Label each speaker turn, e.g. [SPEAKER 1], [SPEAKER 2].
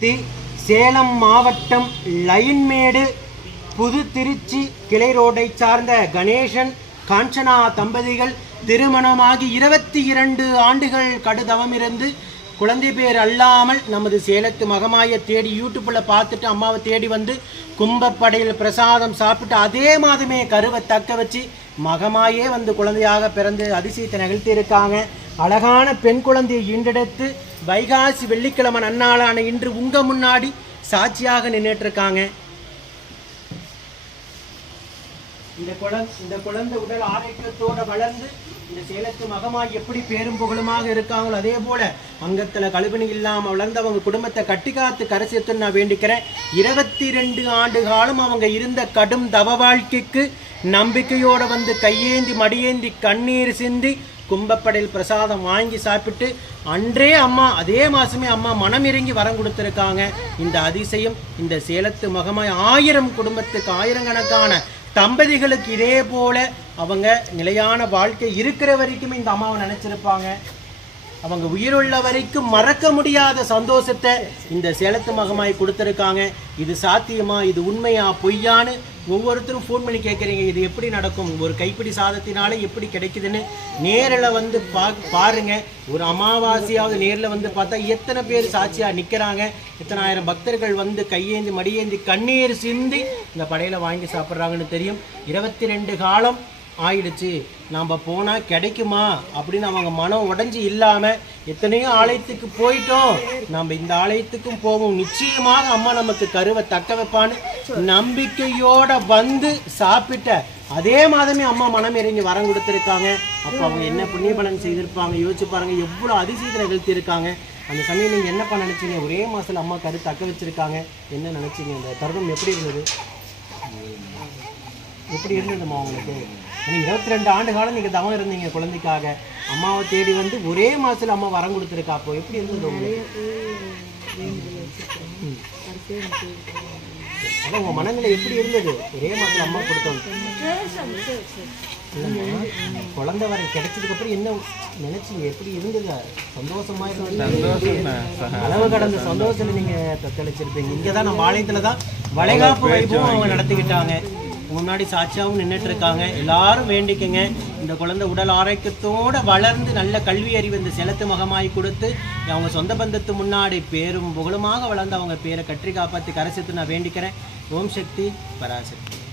[SPEAKER 1] தி சேலம் மாவட்டம் லயன்மேடு புது திருச்சி கிளை ரோடை சார்ந்த கணேசன் காஞ்சனா தம்பதிகள் திருமணமாகி இருபத்தி இரண்டு ஆண்டுகள் கடுதவம் இருந்து குழந்தை பேர் அல்லாமல் நமது சேலத்து மகமாயை தேடி யூடியூப்பில் பார்த்துட்டு அம்மாவை தேடி வந்து கும்பப்படையில் பிரசாதம் சாப்பிட்டு அதே மாதமே கருவை தக்க வச்சு மகமாயே வந்து குழந்தையாக பிறந்து அதிசயத்தை நிகழ்த்தி இருக்காங்க. அழகான பெண் குழந்தையை ஈண்டெடுத்து வைகாசி வெள்ளிக்கிழமை நன்னாளான இன்று உங்க முன்னாடி சாட்சியாக நின்றுட்டுருக்காங்க இந்த குழந்தை இந்த குழந்தை உடல் ஆரோக்கியத்தோட வளர்ந்து இந்த சேலத்து மகமாக எப்படி பேரும் புகழுமாக இருக்காங்களோ அதே போல அங்கத்துல கழுவினி இல்லாம வளர்ந்து அவங்க குடும்பத்தை கட்டி காத்து கரை நான் வேண்டிக்கிறேன். இருபத்தி ரெண்டு ஆண்டு காலம் அவங்க இருந்த கடும் தவ வாழ்க்கைக்கு நம்பிக்கையோட வந்து கையேந்தி மடியேந்தி கண்ணீர் சிந்தி கும்பப்படையில் பிரசாதம் வாங்கி சாப்பிட்டு அன்றே அம்மா அதே மாசமே அம்மா மனம் இறங்கி வரம் கொடுத்துருக்காங்க. இந்த அதிசயம் இந்த சேலத்து மகமாய் ஆயிரம் குடும்பத்துக்கு ஆயிரக்கணக்கான தம்பதிகளுக்கு இதே போல அவங்க நிலையான வாழ்க்கை இருக்கிற வரைக்கும் இந்த அம்மாவை நினச்சிருப்பாங்க. அவங்க உயிருள்ள வரைக்கும் மறக்க முடியாத சந்தோஷத்தை இந்த சேலத்து மகமாய் கொடுத்துருக்காங்க. இது சாத்தியமா? இது உண்மையா? பொய்யான்னு ஒவ்வொருத்தரும் ஃபோன் பண்ணி கேட்குறீங்க இது எப்படி நடக்கும்? ஒரு கைப்பிடி சாதத்தினால எப்படி கிடைக்குதுன்னு நேரில் வந்து பா பாருங்க. ஒரு அமாவாசையாவது நேரில் வந்து பார்த்தா எத்தனை பேர் சாட்சியாக நிற்கிறாங்க எத்தனை ஆயிரம் பக்தர்கள் வந்து கையேந்தி மடியேந்தி கண்ணீர் சிந்தி இந்த படையில் வாங்கி சாப்பிட்றாங்கன்னு தெரியும். இருபத்தி ரெண்டு காலம் ஆயிடுச்சு. நாம் போனால் கிடைக்குமா? அப்படின்னு அவங்க மனம் உடஞ்சி இல்லாமல் எத்தனையோ ஆலயத்துக்கு போயிட்டோம். நம்ம இந்த ஆலயத்துக்கும் போவோம். நிச்சயமாக அம்மா நமக்கு கருவை தக்க வைப்பான்னு நம்பிக்கையோட வந்து சாப்பிட்ட அதே மாதமே அம்மா மனம் இறங்கி வரம் கொடுத்துருக்காங்க. அப்போ அவங்க என்ன புண்ணிய பலன் செய்திருப்பாங்க? யோசிச்சு பாருங்க எவ்வளோ அதிசயத்தை நிகழ்த்தி இருக்காங்க அந்த சமயம் நீங்கள் என்னப்பா நினச்சிங்க? ஒரே மாதத்தில் அம்மா கரு தக்க வச்சிருக்காங்க. என்ன நினச்சிங்க? அந்த தருணம் எப்படி இருந்தது? எப்படி இருந்ததுமா உங்களுக்கு? நீங்க இருபத்தி ரெண்டு ஆண்டு காலம் நீங்க தவம் இருந்தீங்க குழந்தைக்காக. அம்மாவை தேடி வந்து ஒரே மாசத்துல அம்மா வரம் கொடுத்துருக்கா அப்போ? எப்படி இருந்தது. அதான் உங்க மனநிலை எப்படி இருந்தது? ஒரே மாசத்துல அம்மா கொடுத்தோம். குழந்தை வர கிடைச்சதுக்கு அப்புறம் என்ன நினைச்சீங்க? எப்படி இருந்தது? சந்தோஷமா இருந்தது? அளவு கடந்த சந்தோஷத்துல நீங்க தத்தளிச்சிருப்பீங்க. இங்க தான் நம்ம ஆலயத்துல தான் வளைகாப்பு வைபவம் அவங்க நடத்திக்கிட்டாங்க. முன்னாடி சாட்சியாகவும் நின்றுட்டு இருக்காங்க எல்லாரும் வேண்டிக்கங்க. இந்த குழந்தை உடல் ஆரோக்கியத்தோடு வளர்ந்து நல்ல கல்வி அறிவு இந்த செலுத்து மகமாய் கொடுத்து அவங்க சொந்த பந்தத்து முன்னாடி பேரும் புகழுமாக வளர்ந்து அவங்க பேரை கற்றி காப்பாற்றி கரை சேர்த்து நான் வேண்டிக்கிறேன். ஓம் சக்தி பராசக்தி.